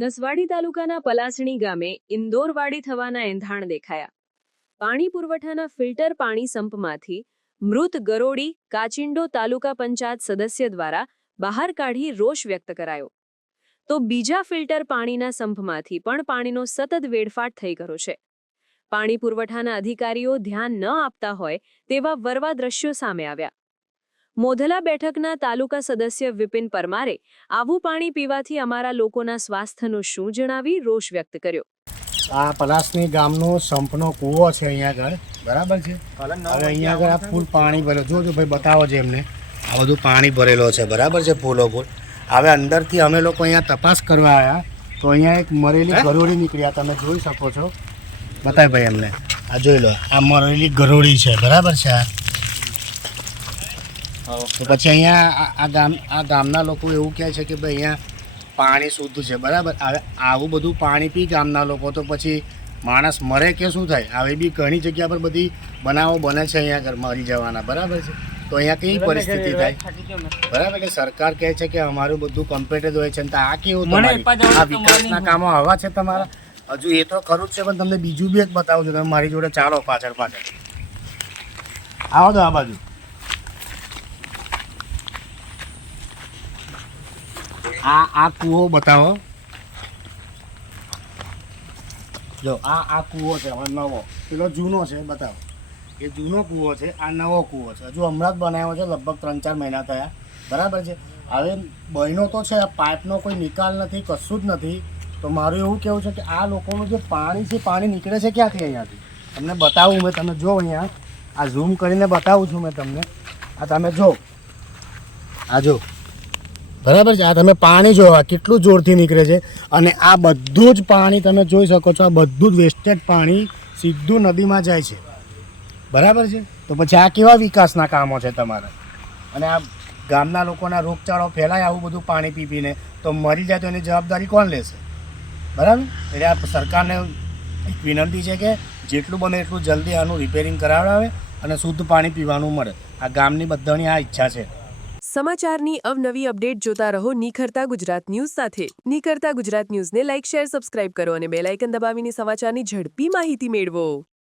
નસવાડી તાલુકાના પલાસણી ગામે ઇન્દોરવાડી થવાના એંધાણ દેખાયા. પાણી પુરવઠાના ફિલ્ટર પાણી સંપમાંથી મૃત ગરોળી કાચિંડો તાલુકા પંચાયત સદસ્ય દ્વારા બહાર કાઢી રોષ વ્યક્ત કરાયો. તો બીજા ફિલ્ટર પાણીના સંપમાંથી પણ પાણીનો સતત વેડફાટ થઈ ગયો છે. પાણી પુરવઠાના અધિકારીઓ ધ્યાન ન આપતા હોય તેવા વરવા દ્રશ્યો સામે આવ્યા. મોધલા બેઠકના તાલુકા સદસ્ય વિપિન પરમારે આવું પાણી પીવાથી અમારા લોકોના સ્વાસ્થ્યનું શું જણાવી રોષ વ્યક્ત કર્યો. આ પલાસણી ગામનો સંપનો કૂવો છે અહીંયા આગળ, બરાબર છે. હવે અહીંયા આગળ આ ફૂલ પાણી ભરેલો, જોજો ભાઈ બતાવો છે એમને. આ બધું પાણી ભરેલો છે, બરાબર છે, ફૂલો ફૂલ. હવે અંદરથી અમે લોકો અહીંયા તપાસ કરવા આવ્યા તો અહીંયા એક મરેલી ગરોળી નીકળ્યા, તમે જોઈ શકો છો. બતાય ભાઈ એમને, આ જોઈ લો, આ મરેલી ગરોળી છે, બરાબર છે. તો પછી અહીંયા આ ગામના લોકો એવું કહે છે કે ભાઈ અહીંયા પાણી શુદ્ધ છે, બરાબર. હવે આવું બધું પાણી પી ગામના લોકો તો પછી માણસ મરે કે શું થાય? આવી બી ઘણી જગ્યા પર બધી બનાવો બને છે અહીંયા આગળ મરી જવાના, બરાબર છે. તો અહીંયા કેવી પરિસ્થિતિ થાય? બરાબર, એટલે સરકાર કહે છે કે અમારું બધું કમ્પ્લીટ હોય છે, આ કેવું આ વિકાસના કામો આવા છે તમારા? હજુ એ તો ખરું જ છે, પણ તમને બીજું બી એક બતાવું છું. તમે મારી જોડે ચાલો પાછળ આવો તો આ બાજુ. આ કૂવો બતાવો. જો આ કૂવો છે, હવે નવો. પેલો જૂનો છે, બતાવો. એ જૂનો કૂવો છે, આ નવો કૂવો છે. હજુ હમણાં જ બનાવ્યો છે, લગભગ 3-4 મહિના થયા, બરાબર છે. હવે બહેનો તો છે, આ પાઇપનો કોઈ નિકાલ નથી, કશું જ નથી. તો મારું એવું કહેવું છે કે આ લોકોનું જે પાણી છે, પાણી નીકળે છે ક્યાંથી? અહીંયાથી તમને બતાવું મેં. તમે જો અહીંયા આ ઝૂમ કરીને બતાવું છું મેં તમને. આ તમે જો, આ જો, બરાબર છે. આ તમે પાણી જો કેટલું જોરથી નીકળે છે. અને આ બધું જ પાણી તમે જોઈ શકો છો, આ બધું જ વેસ્ટેજ પાણી સીધું નદીમાં જાય છે, બરાબર છે. તો પછી આ કેવા વિકાસના કામો છે તમારા? અને આ ગામના લોકોના રોગચાળો ફેલાય આવું બધું પાણી પી પીને, તો મરી જાય તો એની જવાબદારી કોણ લેશે? બરાબર. એટલે આ સરકારને એક વિનંતી છે કે જેટલું બને એટલું જલ્દી આનું રિપેરિંગ કરાવડાવે અને શુદ્ધ પાણી પીવાનું મળે. આ ગામની બધાની આ ઈચ્છા છે. સમાચારની અવનવી અપડેટ જોતા રહો નિખરતા ગુજરાત ન્યૂઝ સાથે. નિખરતા ગુજરાત ન્યૂઝને લાઇક, શેર, સબસ્ક્રાઇબ કરો અને બેલ આઇકન દબાવીને સમાચારની ઝડપી માહિતી મેળવો.